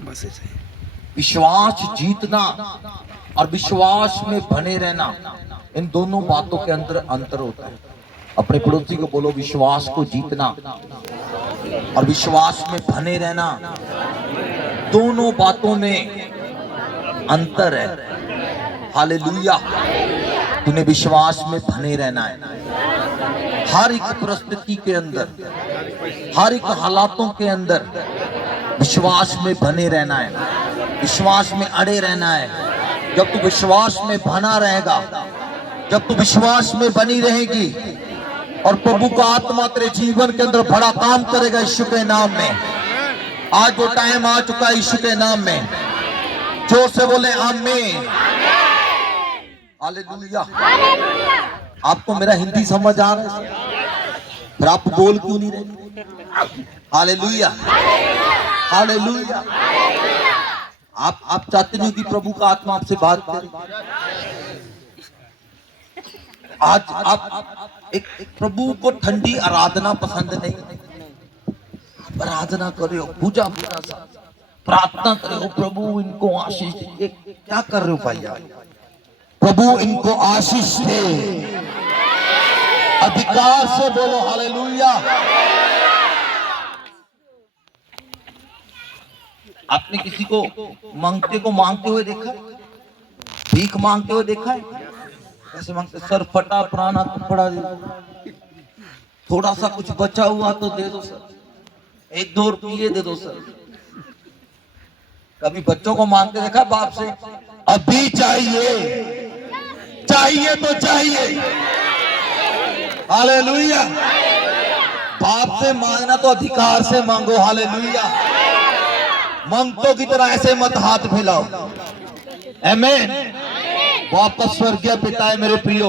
बस ऐसे ही। विश्वास जीतना और विश्वास में बने रहना, इन दोनों बातों के अंदर अंतर होता है। अपने पड़ोसी को बोलो, विश्वास को जीतना और विश्वास में बने रहना, दोनों बातों में अंतर है। हालेलुया। तूने विश्वास में बने रहना है। हर एक परिस्थिति के अंदर, हर एक हालातों के अंदर विश्वास में बने रहना है, विश्वास में अड़े रहना है। जब तू विश्वास में बना रहेगा, जब तू विश्वास में बनी रहेगी और प्रभु का आत्मा तेरे जीवन के अंदर बड़ा काम करेगा यीशु के नाम में। आज वो टाइम आ चुका है यीशु के नाम में। जोर से बोले आमीन। हालेलुया। आपको मेरा हिंदी समझ आ रहा है? फिर आप बोल क्यों नहीं रहे? Hallelujah, hallelujah. आप चाहते नहीं कि प्रभु का आत्मा आपसे बात करे? आज आप एक प्रभु को ठंडी आराधना पसंद नहीं, आप आराधना कर रहे हो, पूजा पूजा सा प्रार्थना कर रहे हो, प्रभु इनको आशीष दे। क्या कर रहे हो भाई यार? प्रभु इनको आशीष दे। अधिकार से बोलो हालेलुया। आपने किसी को मांगते हुए देखा? भीख मांगते हुए देखा है? कैसे मांगते? सर फटा पुराना कपड़ा दे दो, थोड़ा सा कुछ बचा हुआ तो दे दो सर, 1-2 रुपये दे दो सर। कभी बच्चों को मांगते देखा बाप से? अभी चाहिए, चाहिए तो चाहिए। हालेलुया। बाप से मांगना तो अधिकार से मांगो। हालेलुया। मंगतों की तरह ऐसे मत हाथ फैलाओ। आमीन। वो आपका स्वर्गीय पिता है मेरे प्रियो।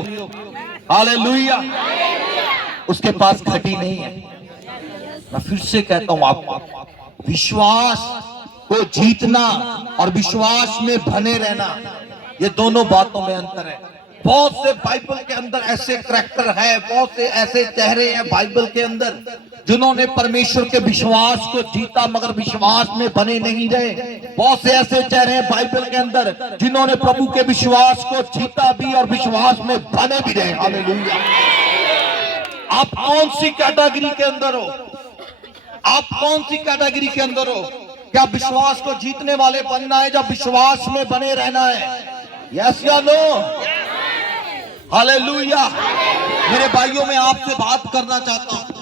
हालेलुया। उसके पास घटी नहीं है। मैं फिर से कहता हूं आपको, विश्वास को जीतना और विश्वास में बने रहना, ये दोनों बातों में अंतर है। बहुत से बाइबल के अंदर ऐसे करैक्टर है, बहुत से ऐसे चेहरे हैं बाइबल के अंदर जिन्होंने परमेश्वर के विश्वास को जीता मगर विश्वास में बने नहीं रहे। बहुत से ऐसे चेहरे हैं बाइबल के अंदर जिन्होंने प्रभु के विश्वास को जीता भी और विश्वास में बने भी रहे। हालेलुया। आप कौन सी कैटेगरी के अंदर हो? आप कौन सी कैटेगरी के अंदर हो? क्या विश्वास को जीतने वाले बनना है, जब विश्वास में बने रहना है? यस या नो? हालेलुया। मेरे भाइयों, में आपसे बात करना चाहता हूं,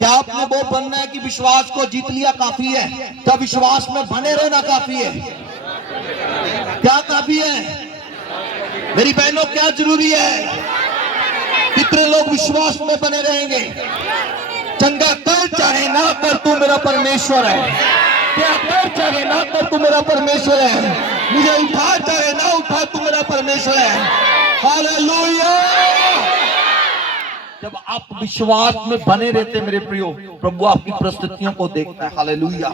क्या आपने वो बनना है कि विश्वास को जीत लिया काफी है? क्या विश्वास में बने रहना काफी है? क्या काफी है? मेरी बहनों, क्या जरूरी है? कितने लोग विश्वास में बने रहेंगे? चंगा कर चाहे ना कर, तू मेरा परमेश्वर है। क्या कर चाहे ना कर, तू मेरा परमेश्वर है। मुझे उठा चाहे ना उठा, तू मेरा परमेश्वर है। हालेलुया। जब आप विश्वास में बने रहते मेरे प्रियो, प्रभु आपकी परिस्थितियों को देखता है। हालेलुया।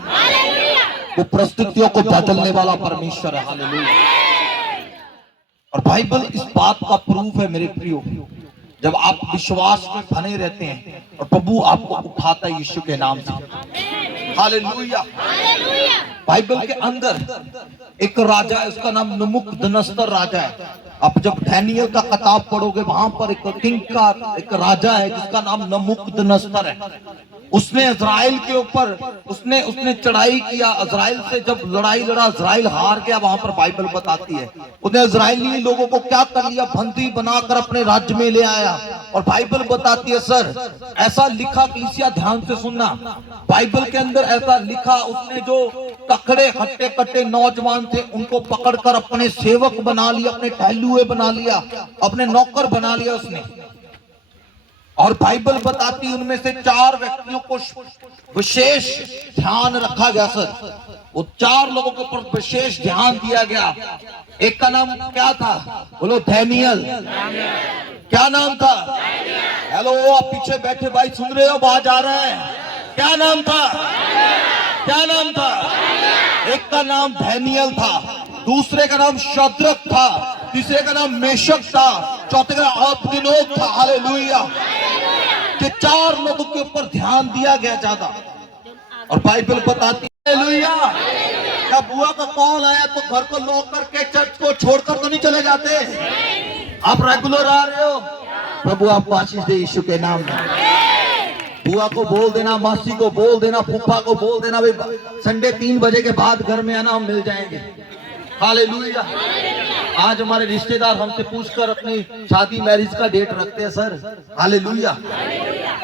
वो परिस्थितियों को बदलने वाला परमेश्वर है। हालेलुया। और बाइबल इस बात का प्रूफ है मेरे प्रियो। जब आप विश्वास में बने रहते हैं और प्रभु आपको उठाता है यीशु के नाम से। हालेलुया। बाइबल के अंदर एक राजा है, उसका नाम नबूकदनेस्सर राजा है। आप जब डैनियल का किताब पढ़ोगे, वहां पर एक किंग का एक राजा है जिसका नाम नबूकदनेस्सर है। उसने इजराइल के ऊपर उसने चढ़ाई किया। इजराइल से जब लड़ाई लड़ा, इजराइल हार गया। वहां पर बाइबल बताती है उसने इजरायली लोगों को क्या कर लिया, बंदी बनाकर अपने राज्य में ले आया। और बाइबल बताती है, सर ऐसा लिखा, कलीसिया ध्यान से सुनना, बाइबल के अंदर ऐसा लिखा, उसने जो तकड़े हट्टे कट्टे नौजवान थे उनको पकड़कर अपने सेवक बना लिया, अपने टहलुए बना लिया, अपने नौकर बना लिया उसने। और बाइबल बताती है उनमें से 4 व्यक्तियों को विशेष ध्यान रखा गया। सर वो 4 लोगों के ऊपर विशेष ध्यान दिया गया। एक का नाम क्या था? बोलो डैनियल। क्या नाम था? हेलो, आप पीछे बैठे भाई सुन रहे हो, आवाज आ रहा है? क्या नाम था? क्या नाम था? एक का नाम डैनियल था, दूसरे का नाम शद्रक था, तीसरे का नाम मेशक था, चौथे का नाम अबेदनगो था। हालेलुया। कि 4 लोगों के ऊपर ध्यान दिया गया ज्यादा। और बाइबल बताती है, हालेलुया, क्या बुआ का कॉल आया तो घर को लॉक करके चर्च को छोड़कर तो नहीं चले जाते? आप रेगुलर आ रहे हो। प्रभु आपको आशीष दे यीशु के नाम में। बुआ को बोल देना, मासी को बोल देना, फूफा को बोल देना, भाई संडे 3 बजे के बाद घर में आना, हम मिल जाएंगे। हालेलुया। आज हमारे रिश्तेदार हमसे पूछकर अपनी शादी मैरिज का डेट रखते हैं सर। हालेलुया।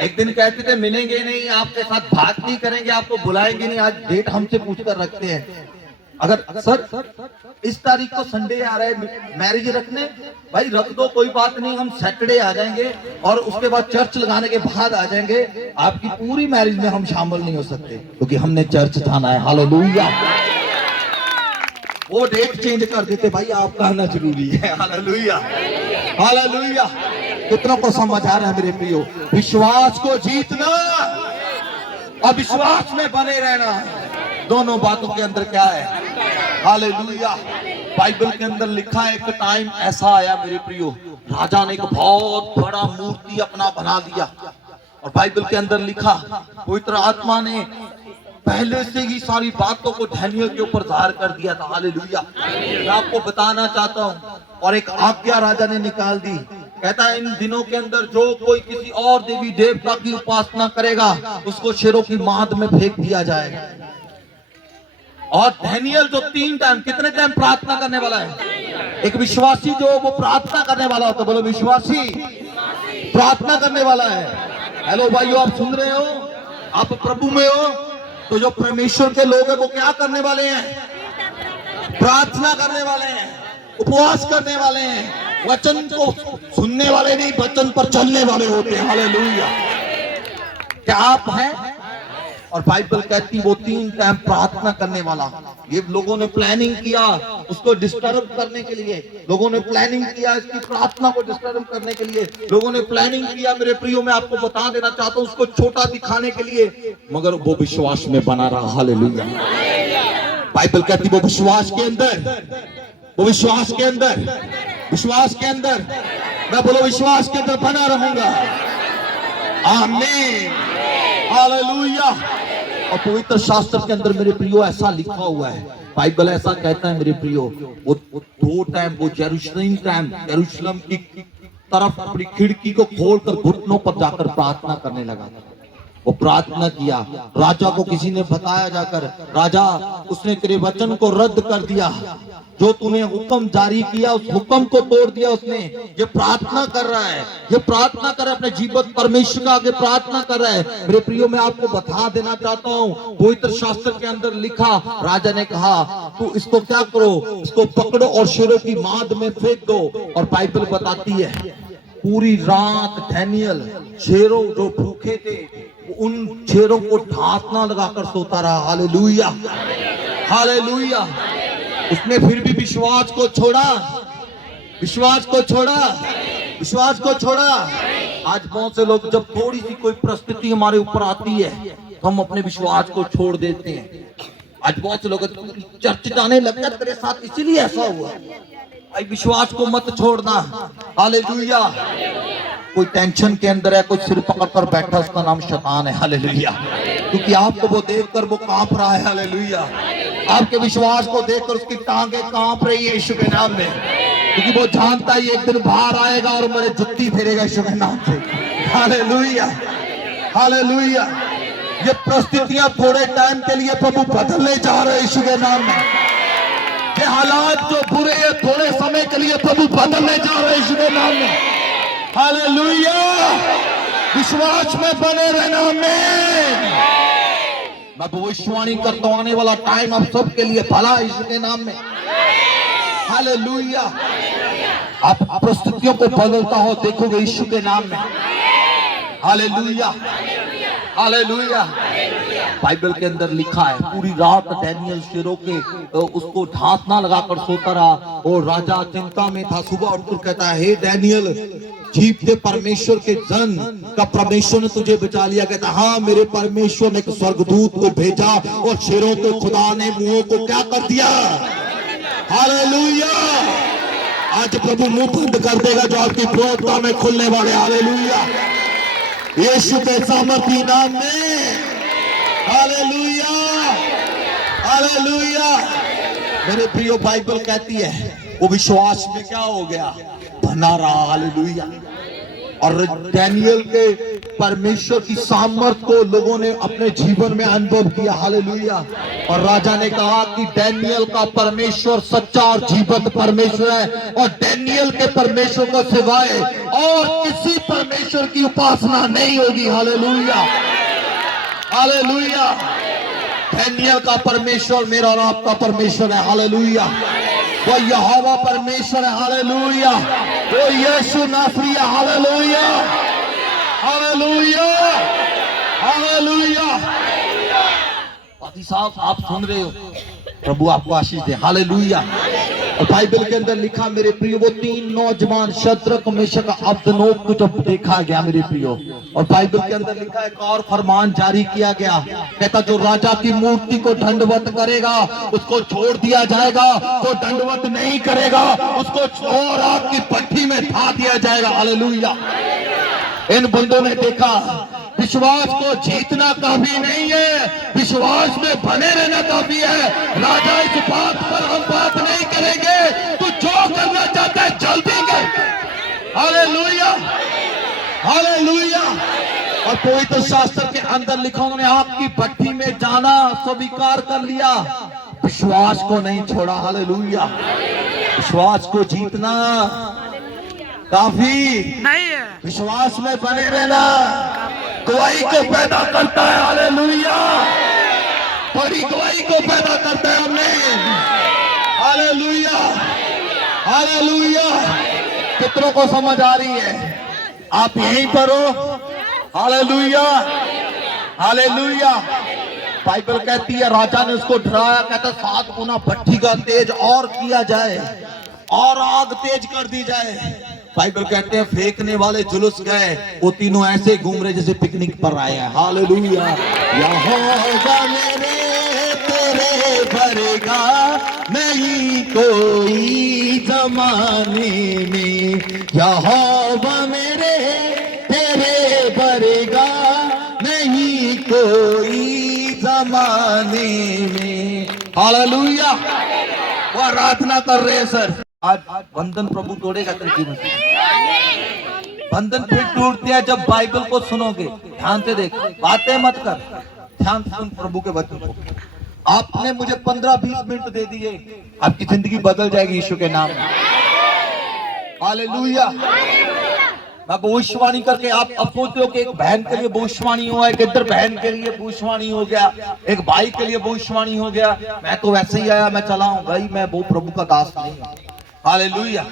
एक दिन कहते थे मिलेंगे नहीं, आपके साथ बात नहीं करेंगे, आपको बुलाएंगे नहीं, आज डेट हमसे पूछकर रखते हैं। अगर सर इस तारीख को संडे आ रहा है मैरिज रखने, भाई रख दो, कोई बात नहीं, हम सैटरडे आ जाएंगे और उसके बाद चर्च लगाने के बाद आ जाएंगे। आपकी पूरी मैरिज में हम शामिल नहीं हो सकते क्योंकि हमने चर्च जाना है। हालेलुया। वो डेट चेंज कर देते, भाई आपका आना जरूरी है। हालेलुया। हालेलुया। कितनों को समझ आ रहा है मेरे प्रियो? विश्वास को जीतना और विश्वास में बने रहना, दोनों बातों के अंदर क्या है? हालेलुया। बाइबल के अंदर लिखा है, एक टाइम ऐसा आया मेरे प्रियो, राजा ने एक बहुत बड़ा मूर्ति अपना बना लिया। और बाइबल के अंदर लिखा, पवित्र आत्मा ने पहले से ही सारी बातों को दानियेल के ऊपर जाहिर कर दिया था। हालेलुया। मैं आपको बताना चाहता हूँ, और एक आज्ञा राजा ने निकाल दी। कहता है इन दिनों के अंदर जो कोई किसी और देवी देवता की उपासना करेगा उसको शेरों की माद में फेंक दिया जाएगा। और दानियेल जो 3 टाइम, कितने टाइम प्रार्थना करने वाला है? एक विश्वासी जो वो प्रार्थना करने वाला होता है, बोलो विश्वासी प्रार्थना करने वाला है। हेलो भाइयों, आप सुन रहे हो? आप प्रभु में हो तो जो परमेश्वर के लोग हैं वो क्या करने वाले हैं? प्रार्थना करने वाले हैं, उपवास करने वाले हैं, वचन को सुनने वाले नहीं, वचन पर चलने वाले होते हैं। हालेलुया। क्या आप हैं? और बाइबल कहती वो 3 टाइम प्रार्थना करने वाला। ये लोगों ने प्लानिंग किया उसको डिस्टर्ब करने के लिए, लोगों ने प्लानिंग किया इसकी प्रार्थना को डिस्टर्ब करने के लिए, लोगों ने प्लानिंग किया मेरे प्रियो, मैं आपको बता देना चाहता हूँ, उसको छोटा दिखाने के लिए, मगर वो विश्वास में बना रहा। हालेलुया। बाइबल कहती वो विश्वास के अंदर, वो विश्वास के अंदर, विश्वास के अंदर, मैं बोलो विश्वास के अंदर बना रहूंगा। आमीन। हालेलुया। और पवित्र शास्त्र के अंदर मेरे प्रियो ऐसा लिखा हुआ है, बाइबल ऐसा कहता है मेरे प्रियो, वो 2 टाइम वो यरूशलेम की तरफ अपनी खिड़की को खोलकर घुटनों पर जाकर प्रार्थना करने लगा। वो प्रार्थना किया, राजा को किसी ने बताया जाकर, राजा उसने तेरे वचन को रद्द कर दिया, जो तूने हुक्म जारी किया उस हुक्म को तोड़ दिया उसने। ये प्रार्थना कर रहा है, ये प्रार्थना कर रहा है, अपने जीवन परमेश्वर का आगे प्रार्थना कर रहा है। मेरे प्रियो, मैं आपको बता देना चाहता हूँ, पवित्र शास्त्र के अंदर लिखा, राजा ने कहा तू इसको क्या करो, इसको पकड़ो और शेरों की माद में फेंक दो। और बाइबल बताती है पूरी रात दानियेल शेरों जो भूखे थे उन शेरों को ढांकना लगाकर सोता रहा। हालेलुया। हालेलुया। उसने फिर भी विश्वास को छोड़ा, विश्वास को छोड़ा, विश्वास को छोड़ा। आज बहुत से लोग जब थोड़ी सी कोई परिस्थिति हमारे ऊपर आती है तो हम अपने विश्वास को छोड़ देते हैं। आज बहुत से लोग चर्च जाने लग गए, तेरे साथ इसीलिए ऐसा हुआ। भाई विश्वास को मत छोड़ना। हालेलुया। कोई टेंशन के अंदर है, कोई सिर पकड़कर बैठा, उसका नाम शैतान है। हालेलुया। क्योंकि आपको वो देखकर वो कांप रहा है। हालेलुया। आपके विश्वास को देखकर उसकी टांगे कांप रही है यीशु के नाम में, क्योंकि वो जानता है एक दिन बाहर आएगा और मेरे जुत्ती फेरेगा यीशु के नाम से। हालेलुया। हालेलुया। ये परिस्थितियां थोड़े टाइम के लिए प्रभु बदलने जा रहे हैं यीशु के नाम में। ये हालात जो बुरे हैं थोड़े समय के लिए प्रभु बदलने जा रहे हैं यीशु के नाम में। हालेलुया। विश्वास में बने रहना। मैं भविष्यवाणी करता हूं, आने वाला टाइम आप सबके लिए भला यीशु के नाम में। हालेलुया। आप परिस्थितियों को बदलता हो देखोगे यीशु के नाम में। हालेलुया। हालेलुया। बाइबल के अंदर लिखा है पूरी रात दानियेल शेरों के उसको ढांकना लगाकर सोता रहा और राजा चिंता में था। सुबह उठकर कहता है, हे दानियेल, जीवते परमेश्वर के जन का परमेश्वर ने तुझे बचा लिया। कहता हाँ, मेरे परमेश्वर ने एक स्वर्गदूत को भेजा और शेरों को खुदा ने मुंहों को क्या कर दिया। हालेलुया। आज प्रभु मुंह बंद कर देगा जो आपकी विरोधता में खुलने वाले। हालेलुया। यीशु के सामर्थी नाम में। हालेलुया। हालेलुया। मेरे प्रियो, बाइबल कहती है वो विश्वास में क्या हो गया, बना रहा। हालेलुया। और डैनियल के परमेश्वर की सामर्थ को लोगों ने अपने जीवन में अनुभव किया। हालेलुया। और राजा ने कहा कि डैनियल का परमेश्वर सच्चा और जीवंत परमेश्वर है, और डैनियल के परमेश्वर को सिवाय और किसी परमेश्वर की उपासना नहीं होगी। Hallelujah, hallelujah. डैनियल का परमेश्वर मेरा और आपका परमेश्वर है। हालेलुया। वो यहोवा परमेश्वर है। हालेलुया। वो यीशु नासरी है। Hallelujah, hallelujah, hallelujah. पादी साहब, आप सुन रहे हो, प्रभु आपको आशीष दे। हालेलुया। और बाइबल के अंदर लिखा मेरे प्रियो, वो तीन नौजवान शद्रक, मेशक, अबदनोग को जब देखा गया मेरे प्रियो, और बाइबल के अंदर लिखा एक और फरमान जारी किया गया, कहता जो राजा की मूर्ति को दंडवत करेगा उसको छोड़ दिया जाएगा, जो दंडवत नहीं करेगा उसको और आग की भट्ठी में धा दिया जाएगा। हालेलुया। इन बंदों ने देखा विश्वास को जीतना काफी नहीं है, विश्वास में बने रहना काफी है। राजा, इस बात पर हम बात नहीं करेंगे, तू जो करना चाहता है जल्दी कर। Hallelujah, hallelujah. और पवित्र शास्त्र के अंदर लिखा, उन्होंने आग की भट्ठी में जाना स्वीकार कर लिया, विश्वास को नहीं छोड़ा। हालेलुया। विश्वास को जीतना काफी नहीं है, विश्वास में बने रहना गवाही को पैदा करता है। हालेलुया। बड़ी गवाही को पैदा करता है। आमीन। Hallelujah, hallelujah. कितनों को समझ आ रही है? आप यहीं पर हो। Hallelujah, hallelujah. बाइबल कहती है राजा ने उसको डराया, कहता 7 गुना भट्ठी का तेज और किया जाए और आग तेज कर दी जाए। बाइबल कहते हैं फेंकने वाले जुलूस गए, वो तीनों ऐसे घूम रहे जैसे पिकनिक पर आए हैं। हालेलुया। यहोवा मेरे तेरे भरेगा नहीं कोई जमाने में, यहोवा मेरे तेरे भरेगा नहीं कोई जमाने में। हालेलुया। वो आराधना कर रहे हैं सर। आज बंधन प्रभु तोड़ेगा तेरे जीवन से। बंधन फिर टूटते हैं जब बाइबल को सुनोगे। ध्यान से देख, बातें मत कर, ध्यान से सुन प्रभु के वचन को। आपने मुझे 15-20 मिनट दे दिए, आपकी जिंदगी बदल जाएगी यीशु के नाम में। हालेलुया। मैं भविष्यवाणी करके, आप सोचते हो कि एक बहन के लिए भविष्यवाणी हुआ, एक इधर बहन के लिए भविष्यवाणी हो गया, एक भाई के लिए भविष्यवाणी हो गया, मैं तो वैसे ही आया, मैं चला हूं। भाई मैं वो प्रभु का दास नहीं हूं। हालेलुया।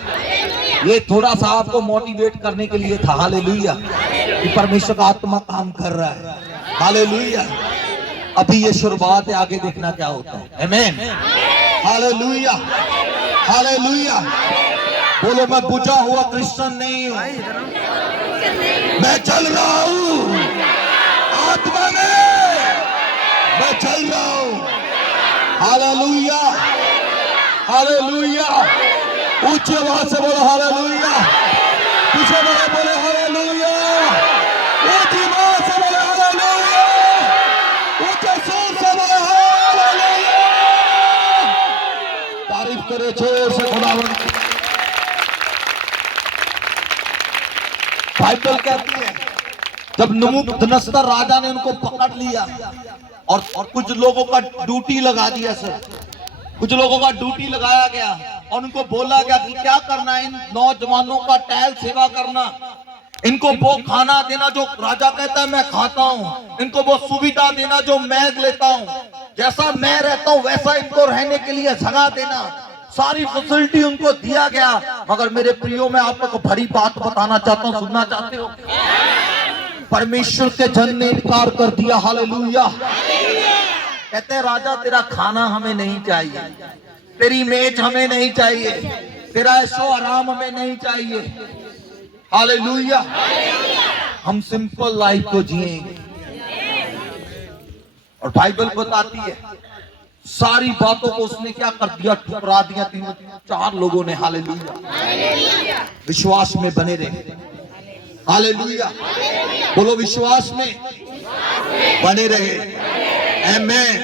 ये थोड़ा सा आपको मोटिवेट करने के लिए था। हालेलुया। कि परमेश्वर का आत्मा काम कर रहा है। हालेलुया। अभी ये शुरुआत है, आगे देखना क्या होता है। आमीन। Hallelujah, hallelujah. बोलो मैं बुझा हुआ क्रिश्चियन नहीं हूं, मैं चल रहा हूं आत्मा में, मैं चल रहा हूं। Hallelujah, hallelujah. ऊंची आवाज से बोलो हालेलुया। पीछे बोले बोले हालेलुया। ऊंची आवाज से बोले हालेलुया। ऊंचे सुर से बोले हालेलुया। तारीफ करे जोर से खुदावंद। बाइबल कहती है जब नबूकदनेस्सर राजा ने उनको पकड़ लिया और कुछ लोगों का ड्यूटी लगा दिया सर, कुछ लोगों का ड्यूटी लगाया गया और उनको बोला गया कि क्या करना है, इन नौजवानों का टहल सेवा करना, इनको वो खाना देना जो राजा कहता है मैं खाता हूँ, इनको वो सुविधा देना जो मैं लेता हूँ, जैसा मैं रहता हूँ वैसा इनको रहने के लिए जगह देना, सारी फैसिलिटी उनको दिया गया। मगर मेरे प्रियो मैं आप लोग को बड़ी बात बताना चाहता हूँ, सुनना चाहते हो? परमेश्वर के जन ने इनकार कर दिया। हालेलुया। कहते हैं राजा तेरा खाना हमें नहीं चाहिए, तेरी मेज हमें नहीं चाहिए, तेरा ऐशो आराम हमें नहीं चाहिए। हालेलुया। हम सिंपल लाइफ को जिएंगे। और बाइबल बताती है सारी बातों को उसने क्या कर दिया, ठुकरा दिया। 3-4 लोगों ने। हालेलुया। विश्वास में बने रहे। हालेलुया। बोलो विश्वास में बने रहे। आमीन।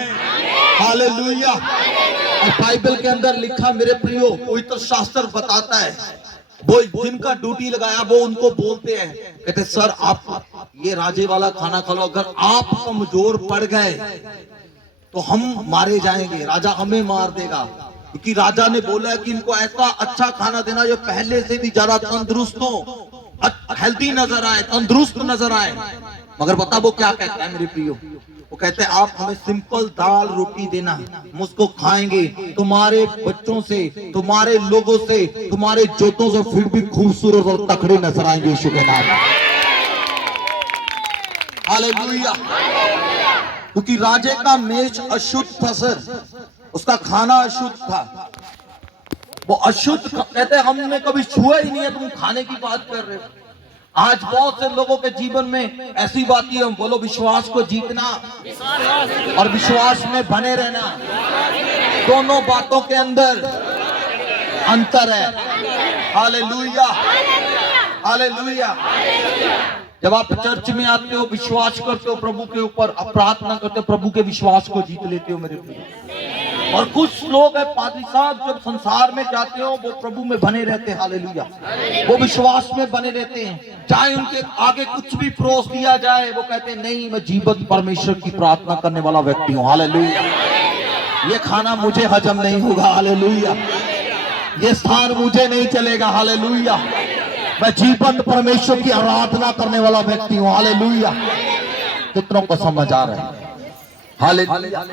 हालेलुया। और बाइबल के अंदर लिखा मेरे प्रियो, पवित्र शास्त्र बताता है वो जिनका ड्यूटी लगाया वो उनको बोलते हैं, कहते सर आप ये राजे वाला खाना खा लो, अगर आप कमजोर पड़ गए तो हम मारे जाएंगे, राजा हमें मार देगा, क्योंकि राजा ने बोला है कि इनको ऐसा अच्छा खाना देना जो पहले से भी ज्यादा तंदुरुस्त हो, हेल्दी नजर आए, तंदुरुस्त नजर आए। मगर बता वो क्या कहता है मेरे प्रियो, वो कहते हैं आप हमें सिंपल दाल रोटी देना, हम उसको खाएंगे, तुम्हारे बच्चों से, तुम्हारे लोगों से, तुम्हारे जोतों से फिर भी खूबसूरत और तकड़े नजर आएंगे यीशु के नाम में। हालेलुया। क्योंकि राजे का मेज अशुद्ध था सर, उसका खाना अशुद्ध था, वो अशुद्ध कहते हैं हमने कभी छुआ ही नहीं है, तुम खाने की बात कर रहे हो। आज बहुत से लोगों के जीवन में ऐसी बात ही है, बोलो विश्वास को जीतना और विश्वास में बने रहना, दोनों बातों के अंदर अंतर है। Hallelujah, hallelujah. जब आप चर्च में आते हो, विश्वास करते हो प्रभु के ऊपर, प्रार्थना करते हो, प्रभु के विश्वास को जीत लेते हो मेरे प्रिय। और कुछ लोग है पादरी साहब, जब संसार में जाते हो वो प्रभु में बने रहते हैं, हालेलुया, वो विश्वास में बने रहते हैं, चाहे उनके आगे कुछ भी परोस दिया जाए वो कहते हैं नहीं मैं जीवित परमेश्वर की प्रार्थना करने वाला व्यक्ति हूँ, हालेलुया, ये खाना मुझे हजम नहीं होगा, हालेलुया, ये स्थान मुझे नहीं चलेगा, हालेलुया, मैं जीवंत परमेश्वर की आराधना करने वाला व्यक्ति हूँ, हालेलुया। कितनों को समझ आ रहा है? हालेलुया।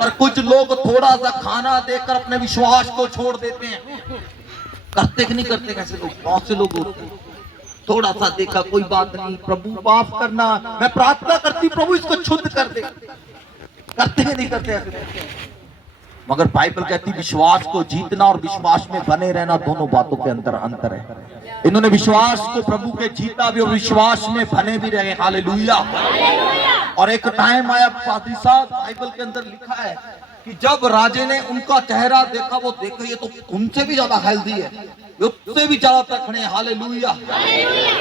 पर कुछ लोग थोड़ा सा खाना देकर अपने विश्वास को छोड़ देते हैं। करते कि नहीं करते? कैसे लोग, बहुत से लोग होते हैं, थोड़ा सा देखा कोई बात नहीं, प्रभु माफ करना, मैं प्रार्थना करती प्रभु इसको शुद्ध कर दे, करते ही नहीं करते ऐसे। मगर बाइबल कहती विश्वास को जीतना और विश्वास में बने रहना, दोनों बातों के अंदर अंतर है। इन्होंने विश्वास को प्रभु के जीता भी और विश्वास में बने भी रहे, हालेलुया। और एक टाइम आया पादरी साहब, बाइबल के अंदर लिखा है कि जब राजे ने उनका चेहरा देखा, वो देखो ये तो उनसे भी ज्यादा हेल्दी है, ये उससे भी ज्यादा तकड़े हैं, हालेलुया,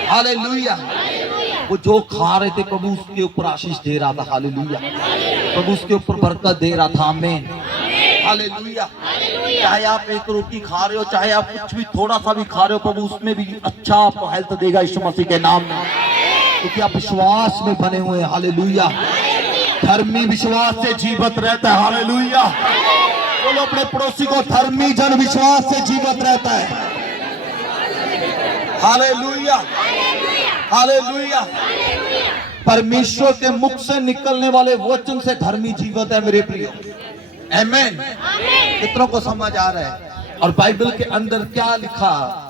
हालेलुया। वो जो खा रहे थे प्रभु उसके ऊपर आशीष दे रहा था, हालेलुया, प्रभु उसके ऊपर बरकत दे रहा था, आमीन, हालेलुया। चाहे आप एक रोटी खा रहे हो, चाहे आप कुछ भी थोड़ा सा भी खा रहे हो, प्रभु उसमें भी अच्छा आपको हेल्थ देगा यीशु मसीह के नाम में, क्योंकि आप विश्वास में बने हुए हैं, हालेलुया। धर्मी विश्वास से जीवित रहता है, हालेलुया। बोलो अपने पड़ोसी को, धर्मी जन विश्वास से जीवित रहता है, हालेलुया, हालेलुया। परमेश्वर के मुख से निकलने वाले वचन से धर्मी जीवित है मेरे प्रिय, आमीन। कितनों को समझ आ रहा है? और बाइबल के अंदर क्या लिखा,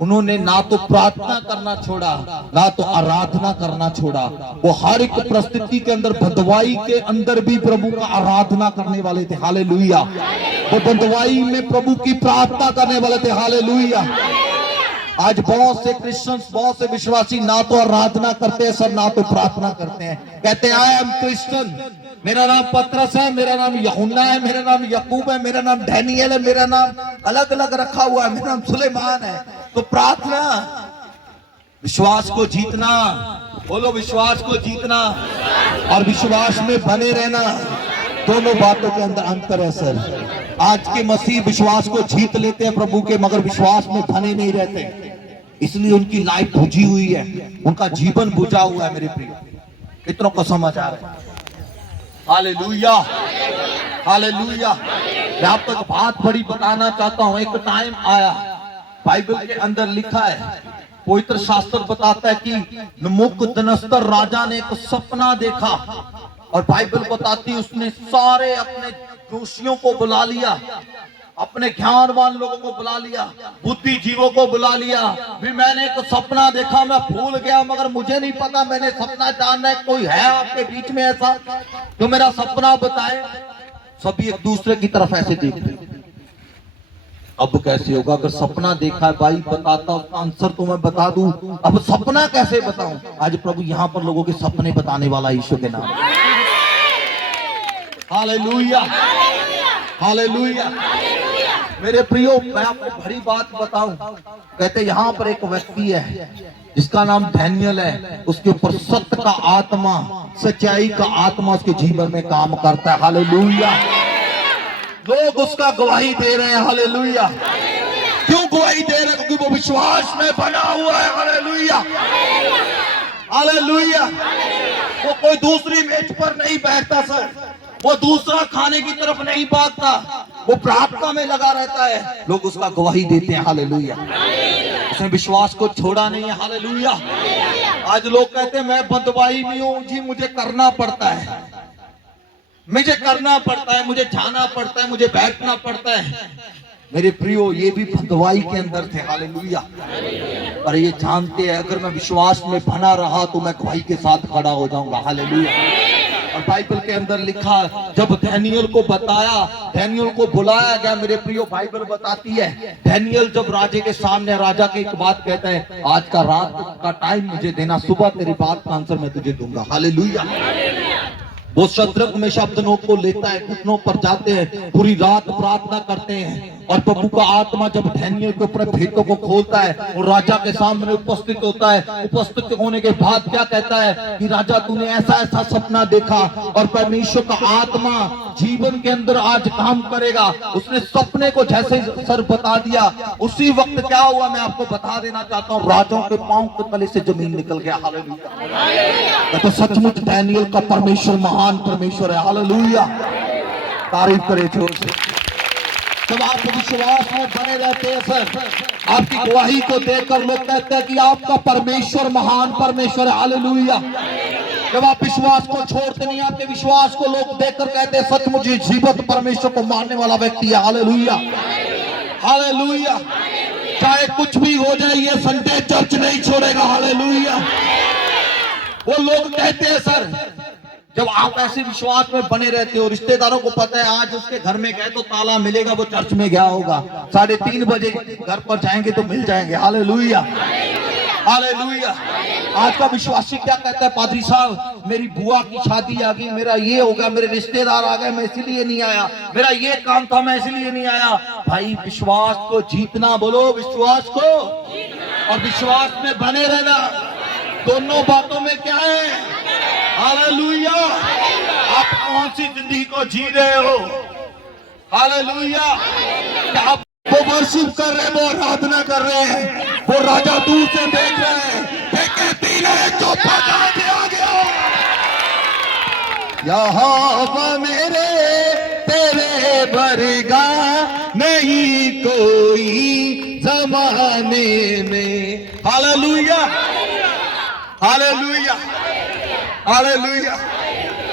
उन्होंने ना तो प्रार्थना करना छोड़ा, ना तो आराधना करना छोड़ा, वो हर एक परिस्थिति के अंदर, बंधुआई के अंदर भी प्रभु का आराधना करने वाले थे, हालेलुया। वो बंधुआई में प्रभु की प्रार्थना करने वाले थे, हालेलुया। आज बहुत से क्रिश्चियंस, बहुत से विश्वासी ना तो आराधना करते हैं सर, ना तो प्रार्थना करते हैं, कहते हैं आई एम क्रिश्चियन, मेरा नाम पतरस है, मेरा नाम यूहन्ना है, मेरा नाम याकूब है, मेरा नाम डैनियल है, मेरा नाम अलग अलग रखा हुआ है, मेरा नाम सुलेमान है। तो प्रार्थना, विश्वास को जीतना, बोलो विश्वास को जीतना और विश्वास में बने रहना, दोनों बातों के अंदर अंतर है सर। आज के मसीह विश्वास को जीत लेते हैं प्रभु के, मगर विश्वास में बने नहीं रहते, इसलिए उनकी लाइफ बुझी हुई है, उनका जीवन बुझा हुआ है मेरे प्रिय। कितनों को समझ आ रहा है? Hallelujah, hallelujah. मैं आपको एक बात बड़ी बताना चाहता हूं। एक टाइम आया, बाइबल के अंदर लिखा है, पवित्र शास्त्र बताता है कि नबूकदनेस्सर राजा ने एक सपना देखा, और बाइबल बताती है उसने सारे अपने जोशियों को बुला लिया, अपने ज्ञानवान लोगों को बुला लिया, बुद्धिजीवों को बुला लिया, भी मैंने एक सपना देखा, मैं भूल गया, मगर मुझे नहीं पता, मैंने सपना जानना है, कोई है आपके बीच में ऐसा तो मेरा सपना बताए। सभी एक दूसरे की तरफ ऐसे देखते, अब कैसे होगा, अगर सपना देखा है भाई बताता, उसका आंसर तो मैं बता दूं, अब सपना कैसे बताऊं? आज प्रभु यहाँ पर लोगों के सपने बताने वाला यीशु के नाम, हालेलुया, हालेलुया। मेरे प्रियो, मैं आपको बड़ी बात बताऊं, कहते यहाँ पर एक व्यक्ति है जिसका नाम डैनियल है, उसके ऊपर सत्य का आत्मा, सच्चाई का आत्मा उसके जीवन में काम करता है, हालेलुया। लोग उसका गवाही दे रहे हैं। हालेलुया। क्यों गवाही दे रहे हैं? क्योंकि वो विश्वास में बना हुआ है। Hallelujah, hallelujah. वो कोई दूसरी मेज पर नहीं बैठता सर, वो दूसरा खाने की तरफ नहीं भागता, वो प्रार्थना में लगा रहता है। लोग उसका गवाही देते हैं। हालेलुया। उसने विश्वास को छोड़ा नहीं है। हालेलुया। आज लोग कहते हैं मैं बंदवाई नहीं हूं जी, मुझे करना पड़ता है, मुझे करना पड़ता है, मुझे जाना पड़ता है, मुझे बैठना पड़ता है। मेरे प्रियो, ये भी बंदवाई के अंदर थे। हालेलुया। पर ये जानते हैं अगर मैं विश्वास में बना रहा तो मैं गवाही के साथ खड़ा हो जाऊंगा। हालेलुया। और बाइबल के अंदर लिखा, जब डैनियल को बताया, डैनियल को बुलाया गया। मेरे प्रियो, बाइबल बताती है डैनियल जब राजे के सामने, राजा के एक बात कहता है, आज का रात का टाइम मुझे देना, सुबह तेरी बात का आंसर मैं तुझे दूंगा। हालेलुया। वो शद्रक में शब्दों को लेता है, घुटनों पर जाते हैं, पूरी रात प्रार्थना करते हैं। और प्रभु का आत्मा जब डैनियल के ऊपर भेदों को खोलता है और राजा के सामने उपस्थित होता है, उपस्थित होने के बाद क्या कहता है कि राजा तूने ऐसा ऐसा सपना देखा और परमेश्वर का आत्मा जीवन के अंदर आज काम करेगा। उसने सपने को जैसे सर बता दिया, उसी वक्त क्या हुआ मैं आपको बता देना चाहता हूँ, राजाओं के पांव के तले से जमीन निकल गया। हालेलुया। तो सचमुच डैनियल का परमेश्वर महान परमेश्वर है। हालेलुया। तारीफ करे जोर से। जब आप विश्वास में बने रहते हैं सर, आपकी गवाही को देखकर लोग कहते हैं कि आपका परमेश्वर महान परमेश्वर है। हालेलुया। जब आप विश्वास को छोड़ते नहीं, आपके विश्वास को लोग देखकर कहते हैं सचमुच जीवित परमेश्वर को मानने वाला व्यक्ति है। Hallelujah, hallelujah. चाहे कुछ भी हो जाए, ये संडे चर्च नहीं छोड़ेगा। हालेलुया। वो लोग कहते हैं सर, जब आप ऐसे विश्वास में बने रहते हो, रिश्तेदारों को पता है आज उसके घर में गए तो ताला मिलेगा, वो चर्च में गया होगा, 3:30 बजे घर पर जाएंगे तो मिल जाएंगे। Hallelujah, hallelujah. आज का विश्वासी क्या कहता है, पादरी साहब मेरी बुआ की शादी आ गई, मेरा ये हो गया, मेरे रिश्तेदार आ गए, मैं इसीलिए नहीं आया, मेरा ये काम था मैं इसीलिए नहीं आया। भाई विश्वास को जीतना, बोलो विश्वास को, और विश्वास में बने रहना, दोनों बातों में क्या है। हालेलुया। आप कौन सी जिंदगी को जी रहे हो? हालेलुया। क्या आप वो वर्शिप कर रहे हैं, वो आराधना कर रहे हैं, वो राजा दूर से देख रहे हैं, जो आ गया यहाँ मेरे तेरे वर्गा नहीं कोई जमाने में। Hallelujah, hallelujah, hallelujah.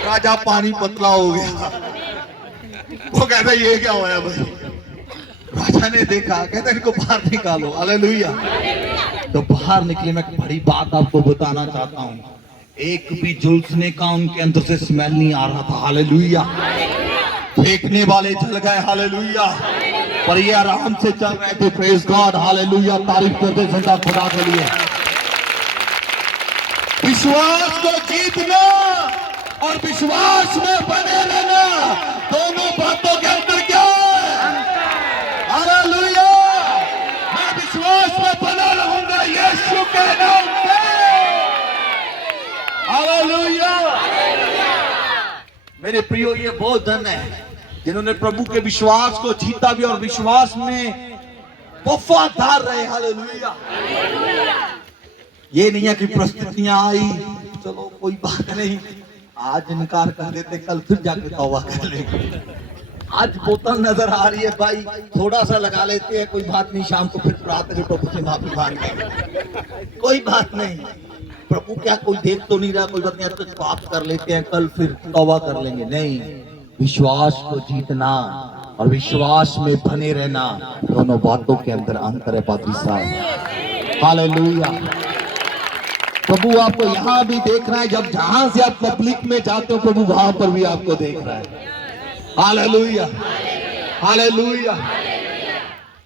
राजा पानी पतला हो गया, वो कहता ये क्या हुआ भाई? राजा ने देखा, कहता इनको बाहर निकालो। हालेलुया। तो बाहर निकले। मैं बड़ी बात आपको बताना चाहता हूँ, एक भी झुलसने का उनके अंदर से स्मेल नहीं आ रहा था। हालेलुया। फेंकने वाले जल गए। हालेलुया। पर ये आराम से चल रहे थे। Praise God. हालेलुया। तारीफ करते जिंदा खुदा के लिए। विश्वास को जीतना और विश्वास में बने रहना, दोनों बातों के अंदर क्या है? हालेलुया। मैं विश्वास में बना रहूंगा यीशु के नाम पे। हालेलुया। मेरे प्रियो, ये बहुत धन है जिन्होंने प्रभु के विश्वास को जीता भी और विश्वास में वफादार रहे। हालेलुया। ये नहीं है कि परिस्थितियां आई चलो कोई बात नहीं, आज इनकार कर लेते, कल फिर जाके तौबा कर लेंगे। आज बोतल नजर आ रही है भाई, थोड़ा सा लगा लेते हैं, कोई बात नहीं, शाम को फिर प्रार्थना प्रभु से माफी मांगेंगे, कोई बात नहीं। प्रभु क्या कोई देख तो नहीं रहा, कोई बात नहीं, कुछ पाप कर लेते हैं, कल फिर तौबा कर लेंगे। नहीं, विश्वास को जीतना और विश्वास में बने रहना, दोनों बातों के अंदर अंतर है पादरी साहब। हालेलुया। प्रभु आपको यहाँ भी देख रहा है, जब जहां से आप पब्लिक में जाते हो प्रभु वहां पर भी आपको देख रहा है। Hallelujah, hallelujah.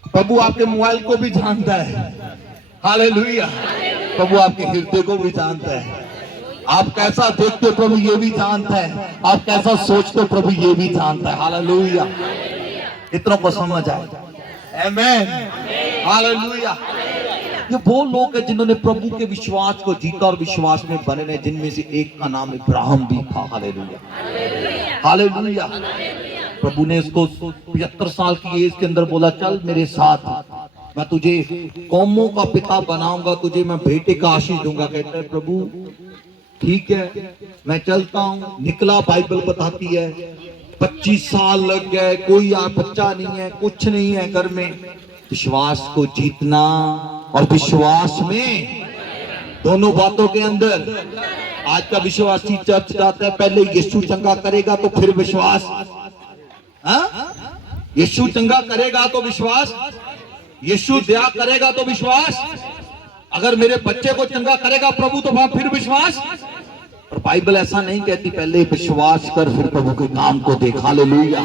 प्रभु आपके मोबाइल को भी जानता है। हालेलुया। प्रभु आपके हृदय को भी जानता है। आप कैसा देखते हो प्रभु ये भी जानता है, आप कैसा सोचते हो प्रभु ये भी जानता है। हालेलुया। इतना को समझ आए। आमीन। हालेलुया। ये वो लोग हैं जिन्होंने प्रभु के विश्वास को जीता और विश्वास में बने रहे, जिनमें से एक का नाम इब्राहिम भी था। Hallelujah, hallelujah. प्रभु ने इसको 75 साल की एज के अंदर बोला, चल मेरे साथ, मैं तुझे कौमों का पिता बनाऊंगा, तुझे मैं बेटे का आशीष दूंगा। कहता है प्रभु ठीक है मैं चलता हूँ। निकला, बाइबल बताती है 25 साल लग गए, कोई बच्चा नहीं है, कुछ नहीं है घर में। विश्वास को जीतना और विश्वास में, दोनों बातों के अंदर। आज का विश्वासी चर्च जाता है, पहले यीशु चंगा करेगा तो फिर विश्वास, यीशु चंगा करेगा तो विश्वास, यीशु दया करेगा तो विश्वास, अगर मेरे बच्चे को चंगा करेगा प्रभु तो फिर विश्वास। और बाइबल ऐसा नहीं कहती, पहले विश्वास कर फिर प्रभु के काम को देख। हालेलुया।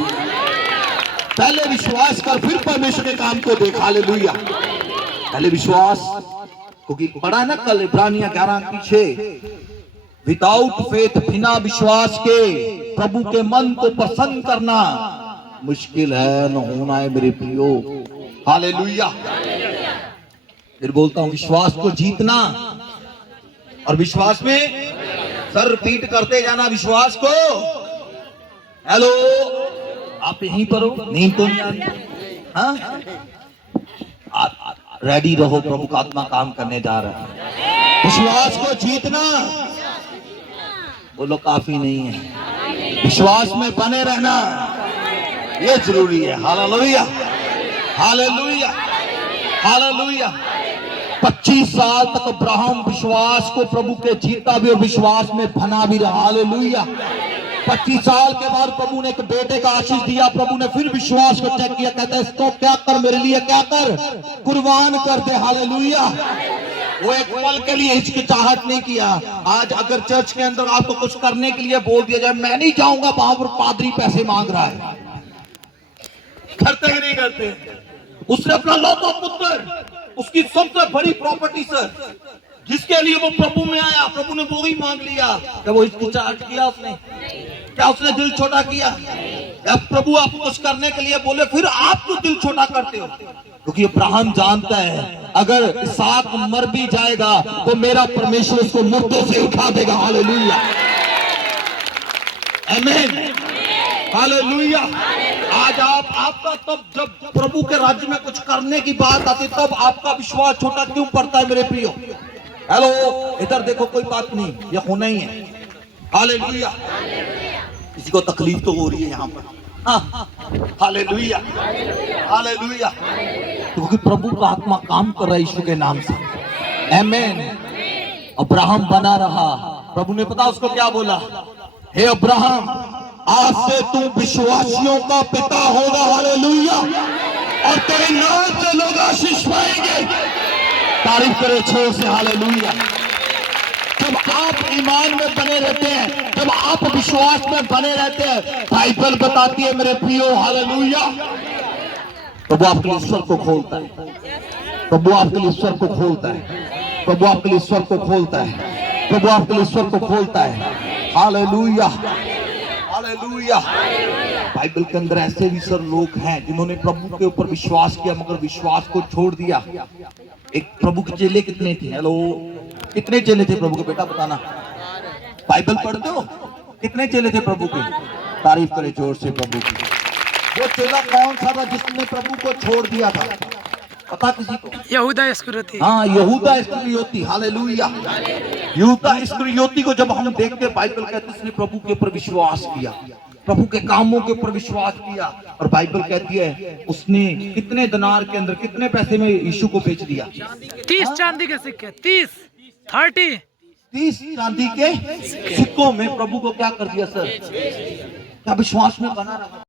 पहले विश्वास कर फिर परमेश्वर के काम को देख। हालेलुया। पहले विश्वास, क्योंकि पढ़ा ना कल इब्रानिया 11:6, विदाउट फेथ, बिना विश्वास के प्रभु के मन को प्रसन्न करना मुश्किल है, न होना है मेरे प्रियो। हालेलुया। फिर बोलता हूं, विश्वास को जीतना और विश्वास में सर रिपीट करते जाना विश्वास को। हेलो, आप यहीं पर हो, नींद तो नहीं आ रही? हाँ, रेडी रहो, प्रभु का आत्मा काम करने जा रहा है। विश्वास को जीतना, बोलो काफी नहीं है, विश्वास में बने रहना ये जरूरी है। Hallelujah, hallelujah, hallelujah. 25 साल तक अब्राहम विश्वास को प्रभु के जीता भी और विश्वास में बना भी रहा। हालेलुया। 25 साल के बाद प्रभु ने एक बेटे का आशीष दिया। प्रभु ने फिर विश्वास को चेक किया, कहता है इसको क्या कर, मेरे लिए क्या कर, कुर्बान कर दे। हालेलुया। वो एक पल के लिए हिचकिचाहट नहीं किया। आज अगर चर्च के अंदर आपको कुछ करने के लिए बोल दिया जाए, मैं नहीं जाऊंगा, वहां पर पादरी पैसे मांग रहा है, करते कि नहीं करते? उसने अपना लौता पुत्र, उसकी सबसे बड़ी प्रॉपर्टी सर, जिसके लिए वो प्रभु में आया, प्रभु ने वो ही मांग लिया। क्या वो हिचकिचाहट किया उसने? क्या उसने दिल छोटा किया? अब प्रभु आपको कुछ करने के लिए बोले फिर आप तो दिल छोटा करते हो? क्योंकि अब्राहम जानता है अगर इसहाक मर भी जाएगा तो मेरा परमेश्वर उसको मुर्दों से उठा देगा। हालेलुया, आमीन, हालेलुया। आज आपका तब जब प्रभु के राज्य में कुछ करने की बात आती तब आपका विश्वास छोटा क्यों पड़ता है मेरे प्रियो? हेलो, इधर देखो, कोई बात नहीं, ये होना ही है। हालेलुया। किसी को तकलीफ तो हो रही है यहाँ पर। Hallelujah, hallelujah. क्योंकि प्रभु का आत्मा काम कर रहा है यीशु के नाम से। आमीन। अब्राहम बना रहा। प्रभु ने पता उसको क्या बोला? हे अब्राहम, आज से तू विश्वासियों का पिता होगा। हालेलुया। और तेरे नाम से लोग आशीष पाएंगे। तारीफ करे छोर से। हालेलुया। जब आप ईमान में बने रहते हैं, जब आप विश्वास में बने रहते हैं, बाइबल बताती है मेरे प्रियो, हालेलुया, प्रभु आपके लिए स्वर को खोलता है। प्रभु आपके लिए स्वर को खोलता है। प्रभु आपके लिए स्वर को खोलता है। प्रभु आपके लिए स्वर को खोलता है। Hallelujah, hallelujah. बाइबल के अंदर ऐसे भी सर लोग हैं जिन्होंने प्रभु के ऊपर विश्वास किया मगर विश्वास को छोड़ दिया। एक प्रभु के चेले कितने थे? हेलो, कितने चेले थे प्रभु के? बेटा बताना, बाइबल पढ़ते हो? कितने चेले थे प्रभु के? तारीफ करे जोर से प्रभु की। वो चेला कौन सा था जिसने प्रभु को छोड़ दिया था? पता किसी को? यहूदा इस्करियोती। हाँ, यहूदा इस्करियोती। हालेलुया। यहूदा इस्करियोती को जब हम देखते, बाइबल कहती है उसने प्रभु के ऊपर विश्वास किया, प्रभु के कामों के ऊपर विश्वास किया। और बाइबल कहती है उसने कितने दिनार के अंदर, कितने पैसे में यीशु को बेच दिया? 30 चांदी के सिक्के। 30 चांदी के सिक्कों में प्रभु को क्या कर दिया सर? क्या विश्वास में बना रहा?